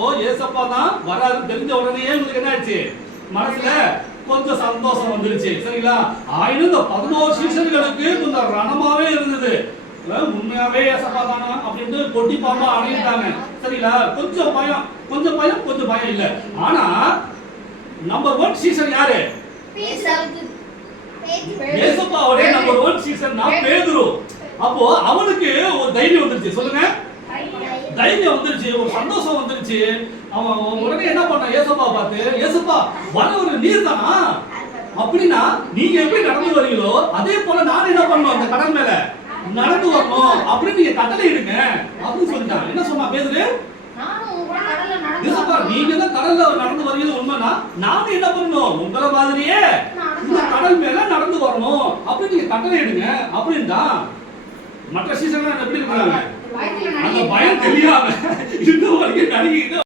அப்போ ஏசப்பா தான் வராருன்னு தெரிஞ்ச உடனே உங்களுக்கு என்ன ஆச்சு மனசுல கொஞ்சம் சந்தோஷம் வந்துருச்சு. சரிங்களா? ஆயினும் இந்த பதினோரு சீசன்களுக்கு கொஞ்சம் ரணமாவே இருந்தது. உண்மையாவே ஏசப்பா தானா? அப்படின்ட்டு கொட்டி பாம்பா அணையிட்டாங்க சரிங்களா? கொஞ்சம் பயம் கொஞ்சம் பயம் கொஞ்சம் பயம் இல்ல. ஆனா நம்பர் ஒன் சீசன் யாரு? ஏசப்பாவோட நம்பர் ஒன் சீசன் நான் பேதுரு. அப்போ அவனுக்கு ஒரு தைரியம் வந்துருச்சு. சொல்லுங்க. தைரியம் வந்துருச்சு ஒரு சந்தோஷம் வந்துருச்சு. அவன் உடனே என்ன பண்ணான் ஏசப்பா பார்த்து ஏசப்பா வரவர் நீர் தானா? அப்படின்னா நீங்க எப்படி நடந்து வரீங்களோ அதே போல நான் என்ன பண்ணணும் அந்த கடல் மேல நடந்து வரணும். அப்படின்னு நீங்க கட்டளை இடுங்க அப்படின்னு சொல்லிட்டான். என்ன சொன்னா ஏசப்பா நீங்க தான் கடல்ல நடந்து வரீங்க உண்மைனா நானும் என்ன பண்ணணும் உங்கள மாதிரியே இந்த கடல் மேல நடந்து வரணும். அப்படின்னு நீங்க கட்டளை இடுங்க அப்படின்டா மற்ற சீசன்ல எப்படி இருக்காங்க ラム